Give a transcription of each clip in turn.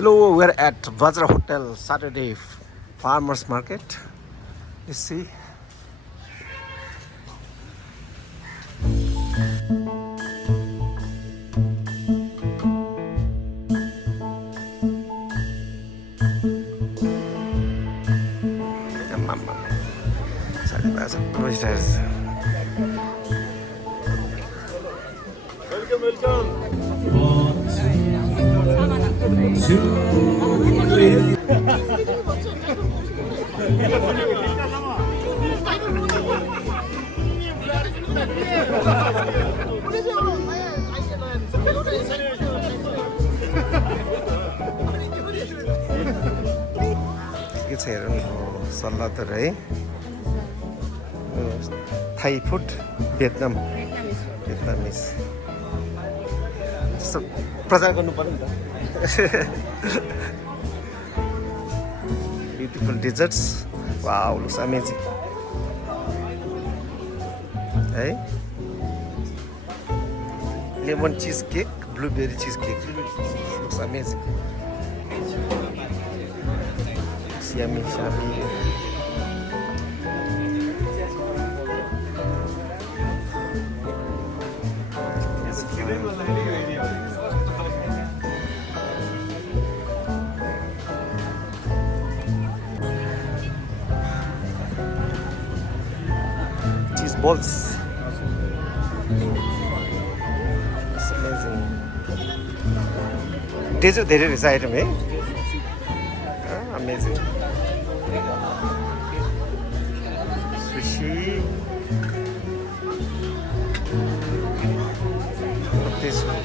Hello, we're at Vajra Hotel Saturday Farmers Market. You see. के छ हेरौँ सल्लाह त है थाई फुड भियतनामिस सब प्रचार गर्नु पर्यो नि त beautiful desserts wow looks amazing है lemon cheese cake blueberry cheese cake looks amazing yummy. Cheese balls. It's amazing. Dessert there is item, eh? Amazing. Sushi. This one.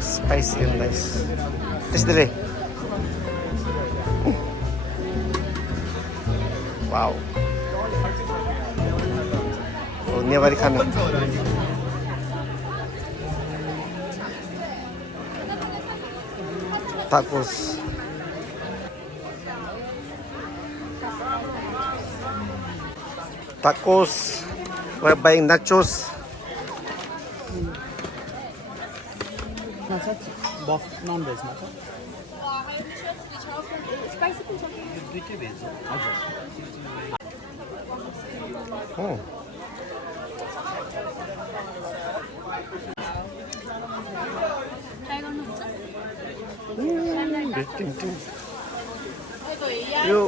Spicy and nice. This delay. Wow. Oh, never can. Tacos. Tacos. We're buying nachos. Buff non-veg matcha. Spicy pizza. Oh. यो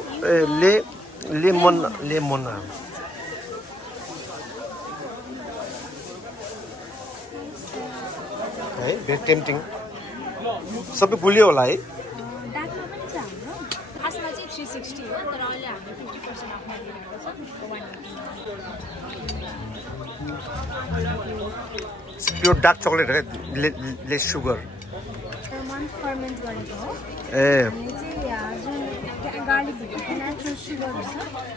lemon है very tempting सबै बुलियो होला है दागमा पनि छ हाम्रो खासमा चाहिँ 360 हो तर अहिले हामीले 50% अफ दिएको छ प्योर डार्क चक्लेट है लेस सुगर फर्मेन्ट गरेको हो ए हामीले चाहिँ जुन गार्लिक भित्रको नेचुरल सुगर छ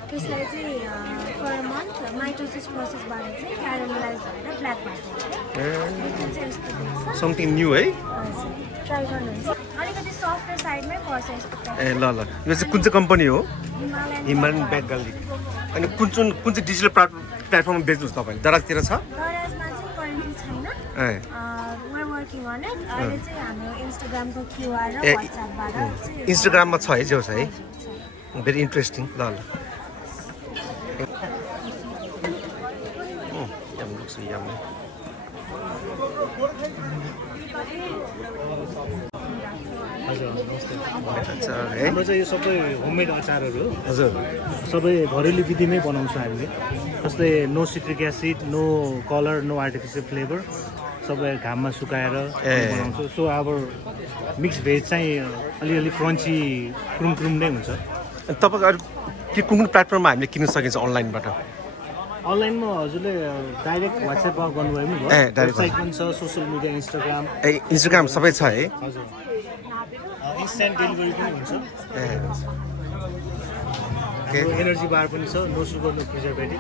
त्यसलाई चाहिँ फर मन्थ माइटोसिस प्रोसेसबाट चाहिँ क्यारामलाइज भएर ब्ल्याक भएको समथिङ न्यू है ट्राई गर्नुहुन्छ अलिकति सफ्टवेयर साइडमै पर्छ यस्तो ए ल ल यो चाहिँ कुन चाहिँ कम्पनी हो हिमालयन ब्याक गार्लिक अनि कुन चाहिँ डिजिटल प्लेटफर्ममा बेच्नुहुन्छ तपाईँले दराजतिर छ दराजमा चाहिँ करेन्टली छैन ए we're working on it अहिले चाहिँ हाम्रो इन्स्टाग्रामको क्युआर र व्हाट्सएपबाट चाहिँ इन्स्टाग्राममा छ है जो छ है भेरी इन्ट्रेस्टिङ ल ल हाम्रो चाहिँ यो सबै होममेड अचारहरू हजुर सबै घरेलु विधिमै बनाउँछौँ हामीले जस्तै no citric acid no colour no artificial flavour सबै घाममा सुकाएर बनाउँछौँ सो अब मिक्स भेज चाहिँ अलिअलि क्रन्ची क्रुम नै हुन्छ अनि तपाईँको अरू के कुन प्लेटफर्ममा हामीले किन्न सकिन्छ अनलाइनबाट अनलाइनमा हजुरले डाइरेक्ट वाट्सएपमा गर्नुभयो भने वेबसाइट पनि छ सोसियल मिडिया इन्स्टाग्राम सबै छ है हजुर इन्स्ट्यान्ट डेलिभरी पनि हुन्छ एनर्जी बार पनि छ no sugar no preservative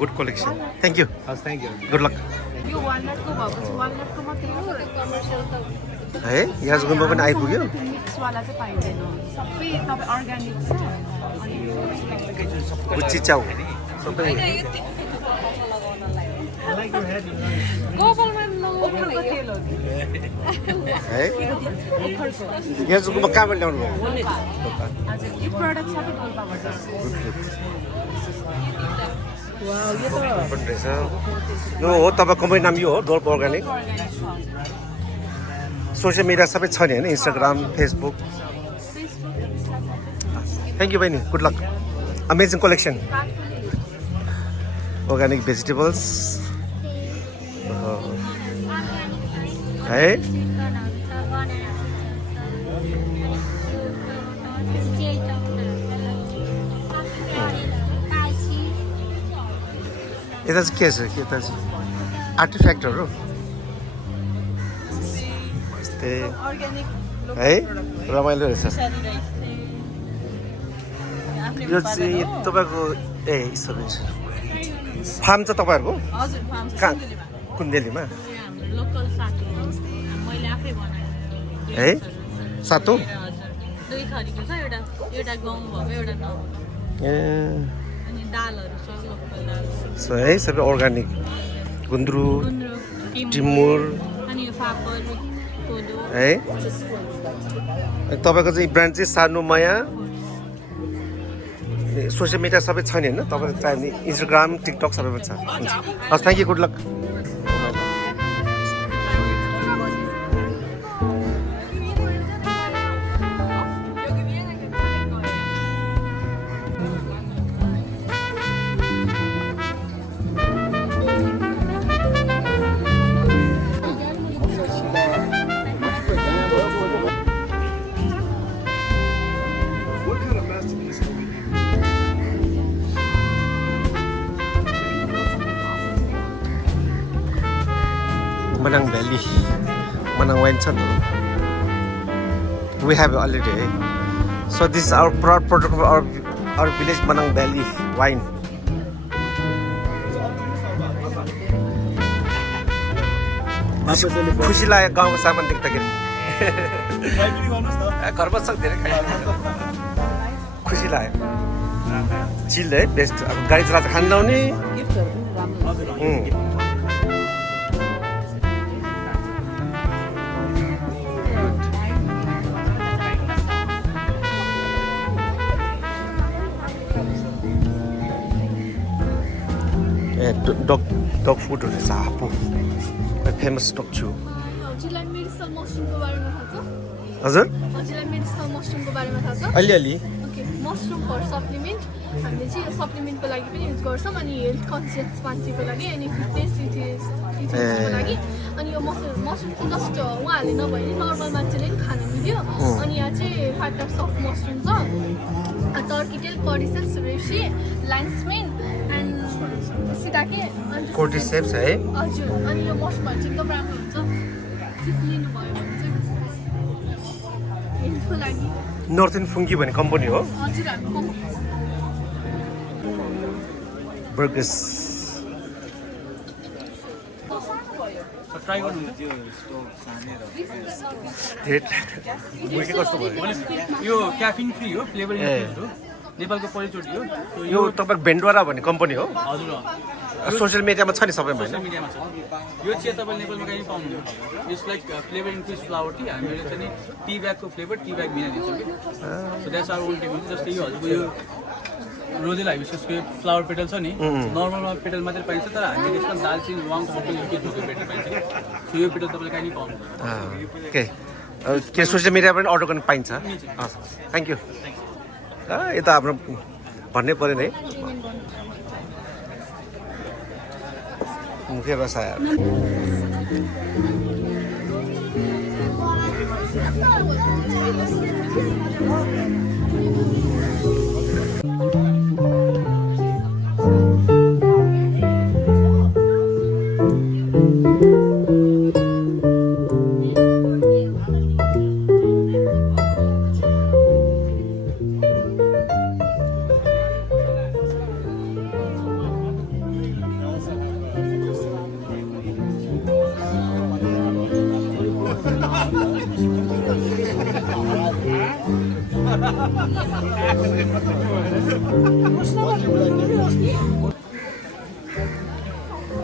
good collection thank you हस् थ्याङ्क यू गुड लक यो वालनटको भएको छ वालनटको मात्रै हो कमर्सियल त है याजगुम्बा पनि आइपुग्यो मिक्सवाला चाहिँ पाइँदैन सबै तपाईँ अर्ग्यानिक छ अनि गुच्ची चाउ सबै है यहाँ चाहिँ कहाँबाट ल्याउनु भयो यो हो तपाईँ कम्पनी नाम यो हो डोल्प अर्ग्यानिक सोसियल मिडिया सबै छ नि होइन इन्स्टाग्राम फेसबुक थ्याङ्क यू बहिनी good lock amazing collection organic vegetables है यता चाहिँ के छ यता चाहिँ आर्टिफ्याक्टहरू यस्तै है रमाइलो रहेछ यो चाहिँ तपाईँको ए सबै फार्म छ तपाईँहरूको कहाँ कुन्देलीमा है सातो ए सो है सबै अर्ग्यानिक गुन्द्रुक टिमुर है तपाईँको चाहिँ ब्रान्ड चाहिँ सानो माया सोसियल मिडिया सबै छ नि होइन तपाईँले चाहियो भने इन्स्टाग्राम टिकटक सबैमा छ हुन्छ हस् thank you good lock Manang Valley, Manang wine chan. We have already. So this is our proud product of our village Manang Valley wine. खुसी लाग्यो गाउँको सामान देख्दाखेरि घरमा सक्दैन खुसी लाग्यो चिल है बेस्ट अब गाडी चलाएर खान लाउने डग फुडहरू रहेछ हापु फेमस डग छु हजुर अलिअलि मसरुम फर सप्लिमेन्ट हामीले चाहिँ सप्लिमेन्टको लागि पनि युज गर्छौँ अनि हेल्थ कन्सियस मान्छेको लागि अनि फिटनेस इटिजको लागि अनि यो मसरुम चाहिँ जस्ट उहाँहरूले नभए नर्मल मान्छेले पनि खान मिल्यो अनि यहाँ चाहिँ 5 टाइप्स अफ मसरुम छ टर्की टेल कडिसेप्स रेसी लाइन्समेन एन्ड सिटाके कोर्टिसेप्स है हजुर अनि यो मसरुमहरू चाहिँ एकदम राम्रो हुन्छ लिनुभयो भने चाहिँ हेल्थको लागि नर्थन फुङ्की भन्ने कम्पनी हो हजुर हाम्रो बर्गस ट्राई गर्नुहुन्छ त्यो स्टोभ छानेर कस्तो भयो यो क्याफिन फ्री हो फ्लेभर इन्फ्युज हो नेपालको पहिलोचोटि हो यो तपाईँको भेन्डोरा भन्ने कम्पनी हो हजुर सोसियल मिडियामा छ नि सबैमा सोसियल मिडियामा छ यो चाहिँ तपाईँले नेपालमा कहीँ पाउनुहुन्छ it's like flavour infuse flower T हामीले चाहिँ नि टी ब्यागको फ्लेभर टी ब्याग बिना दिन्छौँ कि so that's our own technique जस्तै यो हजुरको यो रोजेल हाइबिस्कसको फ्लावर पेटल छ नि नर्मलमा पेटल मात्रै पाइन्छ तर हामीले त्यसमा दालचिनी वाङ सबै युकेजको पेटल पाइन्छ कि सो यो पेटल तपाईँले कहीँ पाउनु के सोसियल मिडिया पनि अर्डर गर्न पाइन्छ थ्याङ्क यू यता हाम्रो भन्नै पऱ्यो नि है मुखे बसायो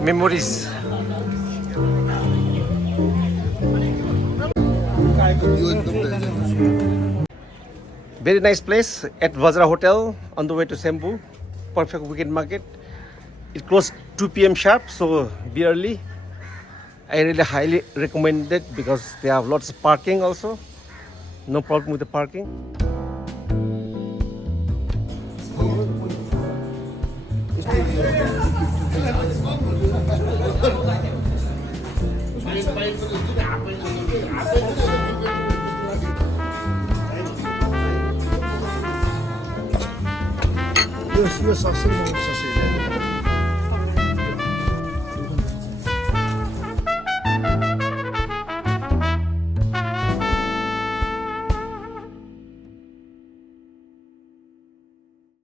memories Very nice place at Vajra Hotel on the way to Sembu. Perfect weekend market. It closed 2 p.m. sharp, so be early. I really highly recommend it because they have lots of parking also. No problem with the parking. यो ससै म ससै